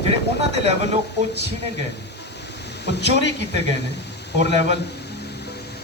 ਜਿਹੜੇ ਉਹਨਾਂ ਦੇ ਲੈਵਲ ਉਹ ਛੀਨੇ ਗਏ ਨੇ, ਉਹ ਚੋਰੀ ਕੀਤੇ ਗਏ ਨੇ ਔਰ ਲੈਵਲ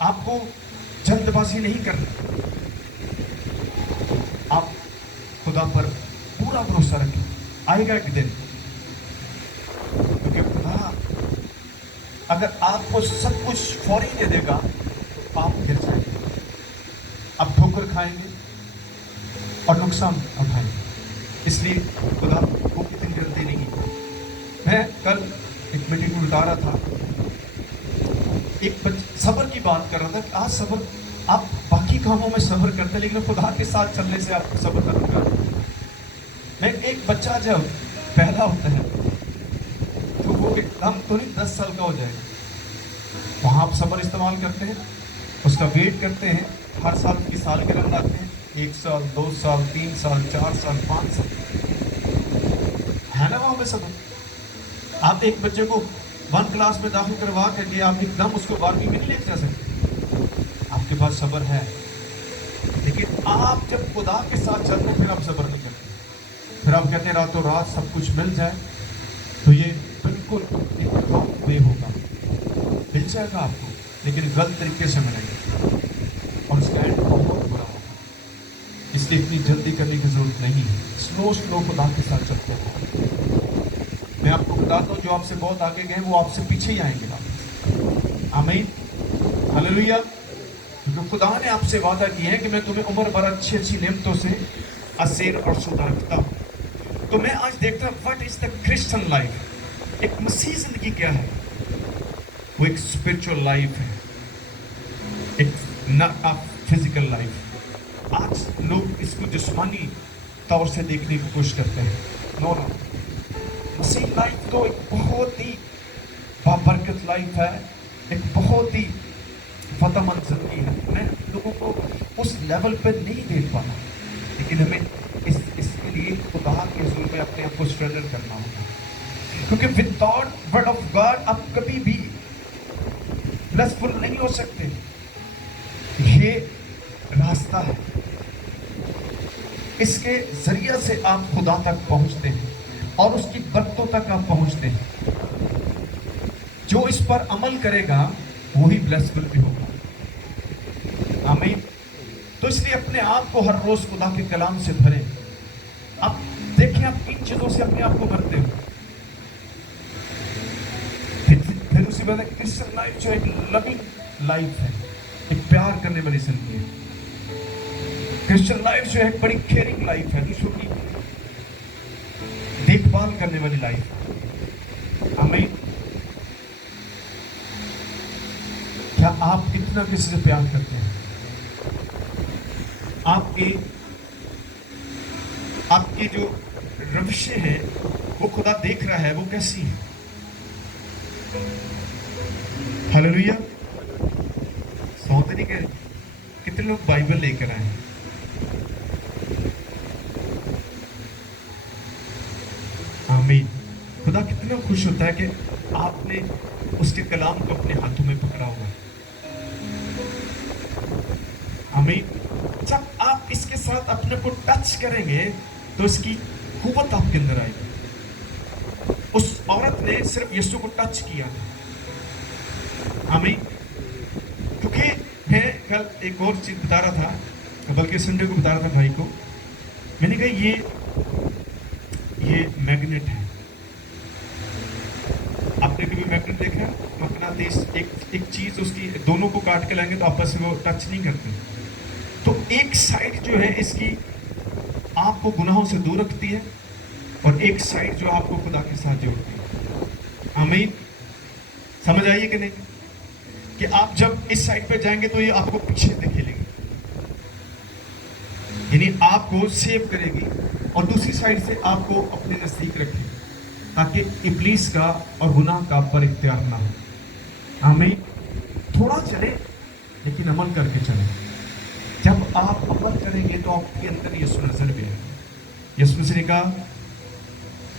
آپ کو جلد بازی نہیں کرنا. آپ خدا پر پورا بھروسہ رکھیں. آئے گا ایک دن کیونکہ خدا اگر آپ کو سب کچھ فوری دے دے گا تو آپ گر جائیں گے, آپ ٹھوکر کھائیں گے اور نقصان اٹھائیں گے. اس لیے خدا کو اتنی جلدی نہیں. میں کل ایک میٹنگ میں بتا رہا تھا, ایک صبر کی بات کر رہا تھا کہ آج صبر, آپ باقی کاموں میں صبر کرتے ہیں لیکن خدا کے ساتھ چلنے سے آپ صبر ختم کر. میں ایک بچہ جب پیدا ہوتا ہے تو وہ ایک دم تو نہیں 10 سال کا ہو جائے گا, وہاں آپ صبر استعمال کرتے ہیں, اس کا ویٹ کرتے ہیں, ہر سال کی سالگرہ مناتے ہیں, 1 سال 2 سال 3 سال 4 سال 5 سال, ہے نا وہاں پہ صبر. آپ ایک بچے کو 1 کلاس میں داخل کروا کر کے آپ ایک دم اس کو 12ویں میں نہیں لے کے جا سکتے. آپ کے پاس صبر ہے, لیکن آپ جب خدا کے ساتھ چلتے پھر آپ صبر نہیں کرتے. پھر آپ کہتے ہیں راتوں رات سب کچھ مل جائے تو یہ بالکل ایک رانگ وے ہوگا. مل جائے گا آپ کو لیکن غلط طریقے سے ملے گا اور اس کا اینڈ بہت برا ہوگا. اس لیے اتنی جلدی کرنے کی ضرورت نہیں ہے. سلو خدا کے ساتھ چلتے ہیں. میں آپ کو بتاتا ہوں جو آپ سے بہت آگے گئے وہ آپ سے پیچھے ہی آئیں گے واپس. آمین, ہلیلویا. کیونکہ خدا نے آپ سے وعدہ کیا ہے کہ میں تمہیں عمر بھر اچھی نعمتوں سے اسیر اور شدہ رکھتا ہوں. تو میں آج دیکھتا ہوں what is the Christian life. ایک مسیح زندگی کیا ہے؟ وہ ایک اسپرچل لائف ہے, ایک نہ فزیکل لائف. آج لوگ اس کو جسمانی طور سے دیکھنے کی کوشش کرتے ہیں. نو, مسیح لائف تو ایک بہت ہی بابرکت لائف ہے, ایک بہت ہی فتح مند زندگی ہے. میں لوگوں کو اس لیول پہ نہیں دیکھ پاتا, لیکن ہمیں اس کے لیے خدا کے حضور میں اپنے آپ کو سرنڈر کرنا ہوگا. کیونکہ وداؤٹ ورڈ آف گاڈ آپ کبھی بھی بلیسفل نہیں ہو سکتے. یہ راستہ ہے, اس کے ذریعے سے آپ خدا تک پہنچتے ہیں اور اس کی برکتوں تک آپ پہنچتے ہیں. جو اس پر عمل کرے گا وہی بلیسفل بھی ہوگا. آمین. تو اس لیے اپنے آپ کو ہر روز خدا کے کلام سے بھریں. آپ دیکھیں آپ ان چیزوں سے اپنے آپ کو بھرتے ہو. پھر اسی بات ہے کرسچن لائف جو ایک لونگ لائف ہے, ایک پیار کرنے والی زندگی ہے. کرسچن لائف جو ہے ایک بڑی کیئرنگ لائف ہے, دوسروں کی دیکھ بھال کرنے والی لائف ہے. آمین. کیا آپ کتنا کسی سے پیار کرتے ہیں؟ آپ کے جو روشیں ہیں وہ خدا دیکھ رہا ہے, وہ کیسی ہیں. ہلیلویا. سوتے نہیں کہہ رہے. کتنے لوگ بائبل لے کر آئے ہیں؟ آمین. خدا کتنا خوش ہوتا ہے کہ آپ نے اس کے کلام کو اپنے ہاتھوں میں پکڑا ہوا ہے. آمین. جب آپ اس کے ساتھ اپنے کو ٹچ کریں گے تو اس کی قوت آپ کے اندر آئے گی. اس عورت نے صرف یسوع کو ٹچ کیا تھا. آمین. کیونکہ میں کل ایک اور چیز بتا رہا تھا, بلکہ سنڈے کو بتا رہا تھا بھائی کو. میں نے کہا یہ میگنیٹ ہے. آپ نے کبھی میگنیٹ دیکھا؟ مقناطیس, ایک چیز اس کی دونوں کو کاٹ کے لائیں گے تو آپس میں وہ ٹچ نہیں کرتے. تو ایک سائڈ جو ہے اس کی آپ کو گناہوں سے دور رکھتی ہے اور ایک سائڈ جو آپ کو خدا کے ساتھ جوڑتی ہے. آمین. سمجھ آئیے کہ نہیں؟ کہ آپ جب اس سائڈ پہ جائیں گے تو یہ آپ کو پیچھے دھکیلے گی, یعنی آپ کو سیو کرے گی, اور دوسری سائڈ سے آپ کو اپنے نزدیک رکھے تاکہ ابلیس کا اور گناہ کا پر اختیار نہ ہو. آمین. تھوڑا چلے لیکن عمل کر کے چلیں. جب آپ عمل کریں گے تو آپ کے اندر یسوع نظر بھی آئے گا. یسوع نے کہا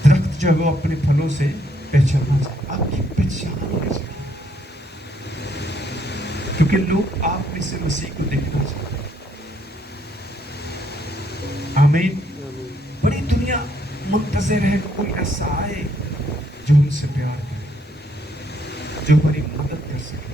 درخت جو ہے وہ اپنے پھلوں سے پہچانا جائے. آپ کی پہچان کیسے؟ کیونکہ لوگ آپ میں سے مسیح کو دیکھنا چاہتے ہیں. آمین. بڑی دنیا منتظر ہے کہ کوئی ایسا آئے جو ہم سے پیار کرے, جو ہماری مدد کر سکے.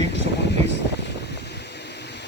119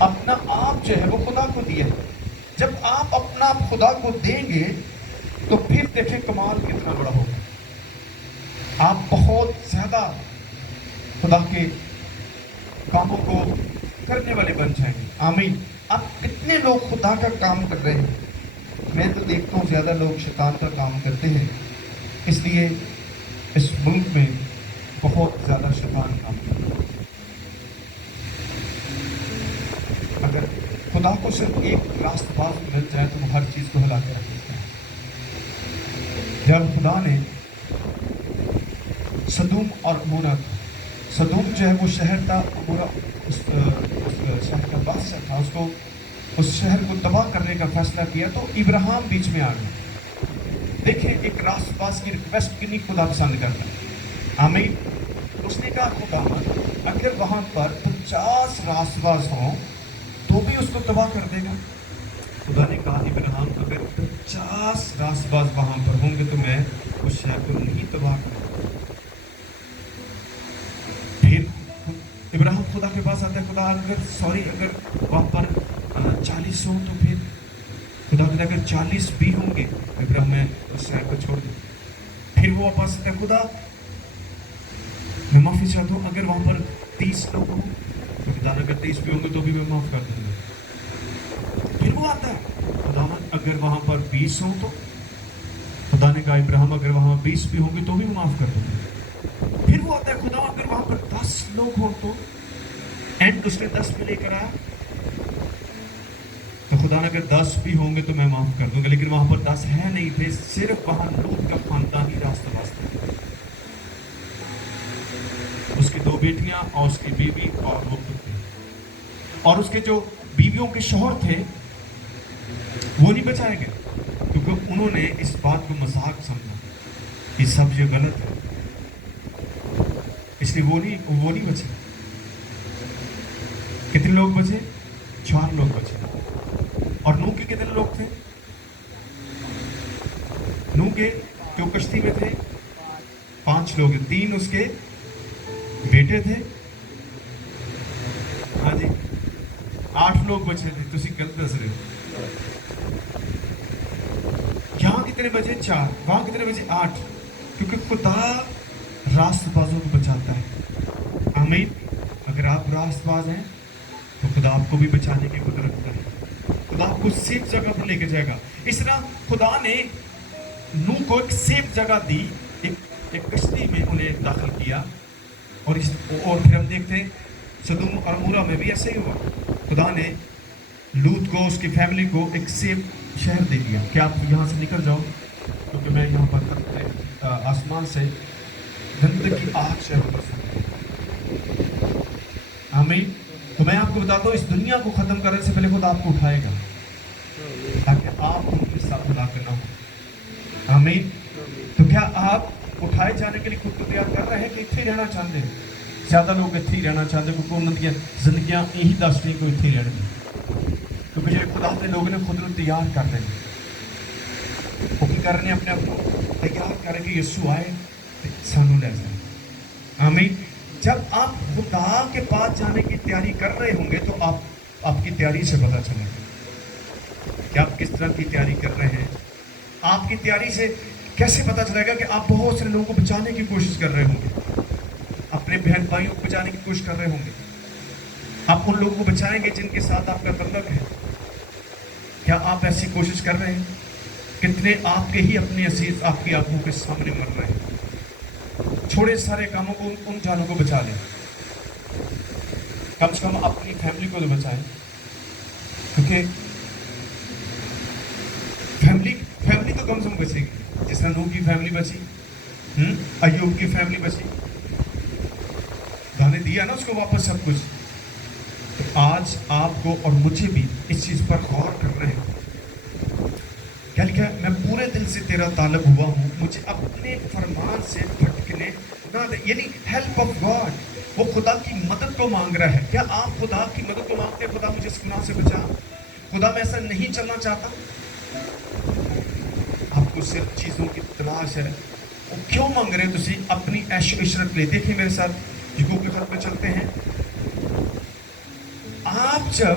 اپنا آپ جو ہے وہ خدا کو دیا ہے. جب آپ اپنا آپ خدا کو دیں گے تو پھر دیکھیں کمال کتنا بڑا ہوگا. آپ بہت زیادہ خدا کے کاموں کو کرنے والے بن جائیں گے. آمین. اب کتنے لوگ خدا کا کام کر رہے ہیں؟ میں تو دیکھتا ہوں زیادہ لوگ شیطان کا کام کرتے ہیں. اس لیے اس ملک میں بہت زیادہ شیطان کام کرتا ہے. اگر خدا کو صرف ایک راست باز مل جائے تو وہ ہر چیز کو ہلا کے رکھ دیتا ہے. جب خدا نے سدوم اور عمورہ، سدوم جو ہے وہ شہر تھا، عمورہ اس شہر کا بادشاہ تھا، اس شہر کو تباہ کرنے کا فیصلہ کیا تو ابراہیم بیچ میں آ گیا. دیکھیں ایک راست باز کی ریکویسٹ کنی خدا پسند کرتا ہے. آمین. اس نے کہا خدا اگر وہاں پر 50 راست باز ہوں تو بھی اس کو تباہ کر دے گا. خدا نے کہا ابراہیم اگر 50 راست باز وہاں پر ہوں گے تو میں اس شہر کو نہیں تباہ کروں. پھر ابراہیم خدا کے پاس آتا ہے. خدا اگر وہاں پر 40 ہوں تو پھر خدا کہتا ہے اگر 40 بھی ہوں گے ابراہیم میں اس شہر کو چھوڑ دوں. پھر وہ واپس آتا ہے خدا میں معافی چاہتا ہوں اگر وہاں پر 30 لوگ ہوں تو خدا اگر 30 بھی ہوں گے تو بھی میں معاف کر دوں گا. پھر وہ آتا ہے خدا اگر وہاں پر 20 ہوں تو خدا نے کہا ابراہیم اگر وہاں 20 بھی ہوں گے تو بھی میں معاف کر دوں گا. پھر وہ آتا ہے خدا اگر وہاں پر 10 لوگ ہوں تو اینڈ اس نے 10 پہ لے کر آیا تو خدا نے اگر 10 بھی ہوں گے تو میں معاف کر دوں گا. لیکن وہاں پر 10 ہے نہیں تھے، صرف وہاں لوط کا خاندان ہی راستہ واسطہ، اس کی 2 بیٹیاں اور اس کی بیوی اور وہ خود تھے. اور اس کے جو بیویوں کے شوہر تھے وہ نہیں بچائے گئے کیونکہ انہوں نے اس بات کو مذاق سمجھا یہ سب یہ غلط ہے، اس لیے وہ نہیں بچے. کتنے لوگ بچے؟ 4 لوگ بچے. اور نوح کے کتنے لوگ تھے؟ نوح کے جو کشتی میں تھے 5 لوگ، 3 اس کے بیٹے تھے. ہاں جی 8 لوگ بچے تھے. تسی غلط دس رہے ہو. یہاں کتنے بجے؟ 4. وہاں کتنے بجے؟ 8. کیونکہ خدا راست بازوں کو بچاتا ہے. آمین. اگر آپ راست باز ہیں تو خدا آپ کو بھی بچانے کی قدرت رکھتا ہے. خدا آپ کو سیف جگہ پر لے کے جائے گا. اس طرح خدا نے نوح کو ایک سیف جگہ دی، ایک کشتی میں انہیں داخل کیا. اور پھر ہم دیکھتے ہیں سدوم اور عمورہ میں بھی ایسے ہی ہوا. خدا نے لوط کو، اس کی فیملی کو ایک سیف شہر دے دیا کہ آپ یہاں سے نکل جاؤ کیونکہ میں یہاں پر آسمان سے گندگی آگ سے آمین. تو میں آپ کو بتاتا ہوں اس دنیا کو ختم کرنے سے پہلے خدا آپ کو اٹھائے گا تاکہ آپ ان کے ساتھ خدا کرنا ہو. آمین. تو کیا آپ اٹھائے جانے کے لیے خود کو تیار کر رہے ہیں کہ اتنے رہنا چاہتے ہیں؟ زیادہ لوگ اتنے ہی رہنا چاہتے ہیں کیونکہ انہوں کی زندگیاں یہی دستی کو اتنے رہنے کی. کیونکہ جو خدا کے لوگوں نے خود کو تیار کر رہے ہیں، وہ کی کر رہے ہیں اپنے آپ کو تیار کریں کہ یسوع آئے سانو لے جائے. آمین. جب آپ خدا کے پاس جانے کی تیاری کر رہے ہوں گے تو آپ کی تیاری سے پتہ چلے گا کہ آپ کس طرح کی تیاری کر رہے ہیں. آپ کی تیاری سے کیسے پتہ چلے گا کہ آپ بہت سے لوگوں کو بچانے کی کوشش کر رہے ہوں گے، اپنے بہن بھائیوں کو بچانے کی کوشش کر رہے ہوں گے. آپ ان لوگوں کو بچائیں گے جن کے ساتھ آپ کا تعلق ہے. کیا آپ ایسی کوشش کر رہے ہیں؟ کتنے آپ کے ہی اپنے عزیز آپ کی آنکھوں کے سامنے مر رہے ہیں. چھوڑے سارے کاموں کو، ان جانوں کو بچا لیں. کم سے کم اپنی فیملی کو تو بچائیں، کیونکہ فیملی تو کم سے کم بچے گی. جس طرح نوح کی فیملی بچی، ایوب کی فیملی بچی، خدا نے دیا نا اس کو واپس سب کچھ. تو آج آپ کو اور مجھے بھی اس چیز پر غور کر رہے ہیں کیا لکھا ہے؟ میں پورے دل سے تیرا طالب ہوا ہوں، مجھے اپنے فرمان سے بھٹکنے نہ دے. یعنی ہیلپ آف گاڈ، وہ خدا کی مدد کو مانگ رہا ہے. کیا آپ خدا کی مدد کو مانگتے ہیں؟ خدا مجھے اس گناہ سے بچا، خدا میں ایسا نہیں چلنا چاہتا. آپ کو صرف چیزوں کی تلاش ہے. وہ کیوں مانگ رہے ہیں تسی؟ اپنی عیش و عشرت لے. دیکھیں میرے ساتھ یعقوب کے خط پہ چلتے ہیں. آپ جب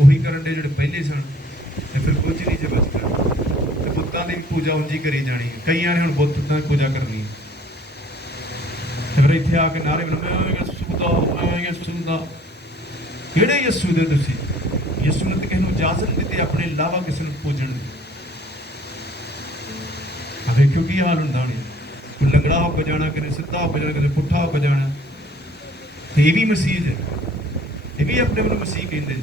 ਉਹੀ ਕਰਨ ਦੇ ਜਿਹੜੇ ਪਹਿਲੇ ਸਨ, ਤੇ ਫਿਰ ਕੁਝ ਨਹੀਂ ਜੇ ਬਚਦਾ। ਤੇ ਬੁੱਤਾਂ ਦੀ ਪੂਜਾ ਉਂਝ ਹੀ ਕਰੀ ਜਾਣੀ ਹੈ। ਕਈਆਂ ਨੇ ਹੁਣ ਬੁੱਤ ਦੀ ਪੂਜਾ ਕਰਨੀ ਹੈ, ਤੇ ਫਿਰ ਇੱਥੇ ਆ ਕੇ ਨਾਰੇ ਬਣਾਉਂਦੇ ਯਿਸੂ ਦਾ। ਕਿਹੜੇ ਯਿਸੂ ਦੇ ਤੁਸੀਂ? ਯਿਸੂ ਨੇ ਤਾਂ ਕਿਸੇ ਨੂੰ ਇਜਾਜ਼ਤ ਨਹੀਂ ਦਿੱਤੀ ਆਪਣੇ ਇਲਾਵਾ ਕਿਸੇ ਨੂੰ ਪੂਜਣ ਦੀ। ਆ ਵੇਖਿਓ ਕੀ ਹਾਲ ਹੁੰਦਾ ਹੋਣੀ। ਕੋਈ ਲੰਗੜਾ ਹੋ ਕੇ ਜਾਣਾ, ਕਦੇ ਸਿੱਧਾ ਹੋ ਕੇ ਜਾਣਾ, ਕਦੇ ਪੁੱਠਾ ਹੋ ਕੇ ਜਾਣਾ। ਤੇ ਇਹ ਵੀ ਮਸੀਹ ਹੈ, ਇਹ ਵੀ ਆਪਣੇ ਨੂੰ ਮਸੀਹ ਕਹਿੰਦੇ ਨੇ।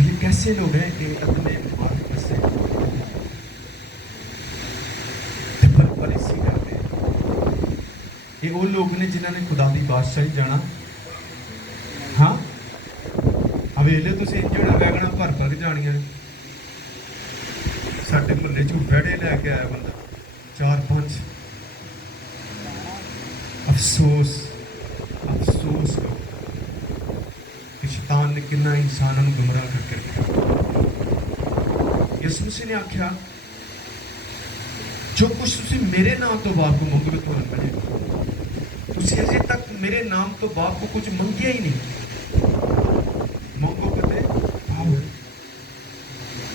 تو یہ کیسے لوگ ہیں کہ اپنے مبارک سے پرسی کرتے ہیں؟ یہ وہ لوگ نے جنہوں نے خدا دی بادشاہی جانا. ہاں اویلے تو انجوڑا ویگنا بھر بھر جانیاں. ساڈے محلے چ بیڑے لے کے آیا بندہ 4-5. افسوس افسوس کہ شیطان نے کنا انسانوں کو گمراہ کر کے رکھا. یسوع مسیح نے آخیا جو کچھ تسی میرے نام تو باپ کو منگو گے تو ملے گا. تسی اجے تک میرے نام تو باپ کو کچھ منگیا ہی نہیں. منگو کتے پاؤ.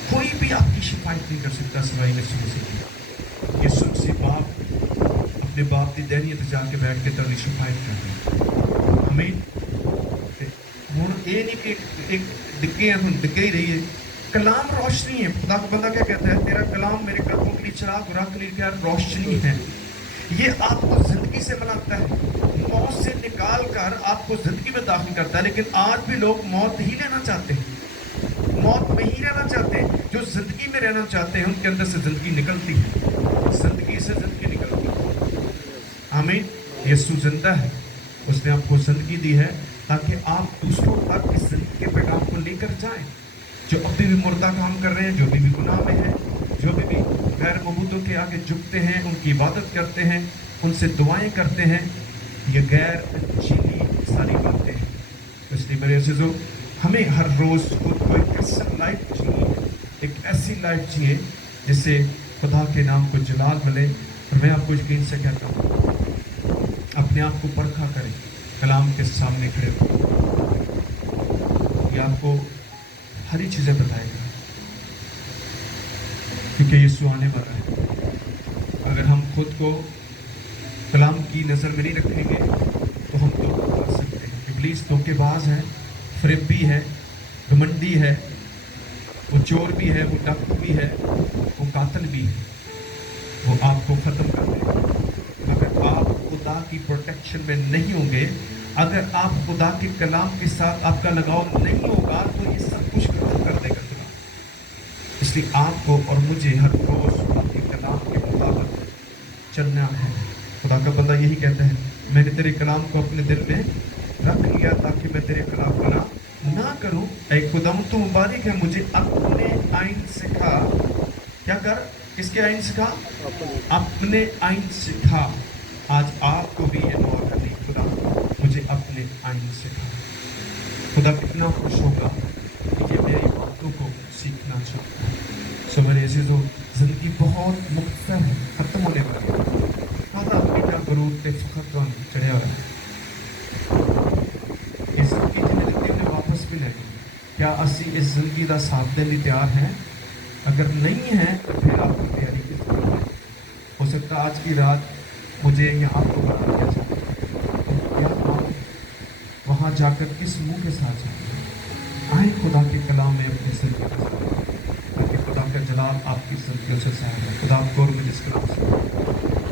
کوئی بھی آپ کی شفاعت نہیں کر سکتا سوائے یسوع مسیح کی. یسوع مسیح باپ اپنے باپ کی دہنیت جا کے بیٹھ کے تیری شفاعت کر رہے. آمین. ہوں یہ نہیں کہ ایک ڈگے ہیں ہم ڈگے ہی رہیے. کلام روشنی ہے. خدا کا بندہ کیا کہتا ہے؟ تیرا کلام میرے قدموں کے لیے چراغ راہ کے لیے کیا روشنی ہے. یہ آپ کو زندگی سے بناتا ہے. موت سے نکال کر آپ کو زندگی میں داخل کرتا ہے. لیکن آج بھی لوگ موت ہی لینا چاہتے ہیں, موت میں ہی رہنا چاہتے ہیں. جو زندگی میں رہنا چاہتے ہیں ان کے اندر سے زندگی نکلتی ہے. زندگی سے زندگی نکلتی ہے. آمین. یسوع زندہ ہے. اس نے آپ کو زندگی دی ہے تاکہ آپ دوسروں تک اس زندگی کے پیغام کو لے کر جائیں. جو ابھی بھی مردہ کام کر رہے ہیں, جو ابھی بھی گناہ میں ہیں, جو ابھی بھی غیر معبودوں کے آگے جھکتے ہیں, ان کی عبادت کرتے ہیں, ان سے دعائیں کرتے ہیں, یہ غیر چینی ساری باتیں ہیں. اس لیے میرے عزیزو, ہمیں ہر روز خود کو ایک ایسی لائف چاہیے, ایک ایسی لائف چاہیے جس سے خدا کے نام کو جلال ملے. اور میں آپ کو یقین سے کہتا ہوں, اپنے آپ کو پرکھا کریں, کلام کے سامنے کھڑے ہو. یہ آپ کو ہری چیزیں بتائے گا کیونکہ یسوع آنے والا ہے. اگر ہم خود کو کلام کی نظر میں نہیں رکھیں گے تو ہم تو کر سکتے ہیں. ابلیس دھوکے باز ہے, فریبی ہے, گھمنڈی ہے, وہ چور بھی ہے, وہ ڈاکو بھی ہے, وہ قاتل بھی ہے. وہ آپ کو ختم کر دے گا. اگر آپ خدا کی پروٹیکشن میں نہیں ہوں گے, اگر آپ خدا کے کلام کے ساتھ آپ کا لگاؤ نہیں ہوگا تو یہ سب کچھ ختم کر دے گا خدا. اس لیے آپ کو اور مجھے ہر روز خدا کے کلام کے مطابق چلنا ہے. خدا کا بندہ یہی کہتا ہے, میں نے تیرے کلام کو اپنے دل میں رکھ لیا تاکہ میں تیرے خلاف گناہ نہ کروں. اے خداوند تو مبارک ہے, مجھے اپنے آئین سکھا. کیا کر؟ کس کے آئین سکھا؟ اپنے آئین سکھا. آج آپ کو بھی یہ دعا کرنی, خدا مجھے اپنے آئین سکھا. خدا کتنا خوش ہوگا کہ یہ میری باتوں کو سیکھنا چاہتا ہے. سو میرے عزیزو, زندگی بہت مختصر ہے, ختم ہونے والی ہے. خدا بیٹا غرور تے فخر تو چڑھیا ہوا ہے. اس زندگی کی زندگی نے واپس بھی نہیں. کیا اسی اس زندگی کا ساتھ دینے تیار ہیں؟ اگر نہیں ہے تو پھر آپ کی تیاری کی ضرورت ہے. ہو سکتا آج کی رات مجھے یہاں کو بتا دیا جائے کیا آپ وہاں جا کر کس منہ کے ساتھ جائیں. آئیں خدا کے کلام میں اپنی زندگی تاکہ خدا کا جلال آپ کی زندگیوں سے ظاہر ہے. خدا آپ کو اور مجھے اس کلام سے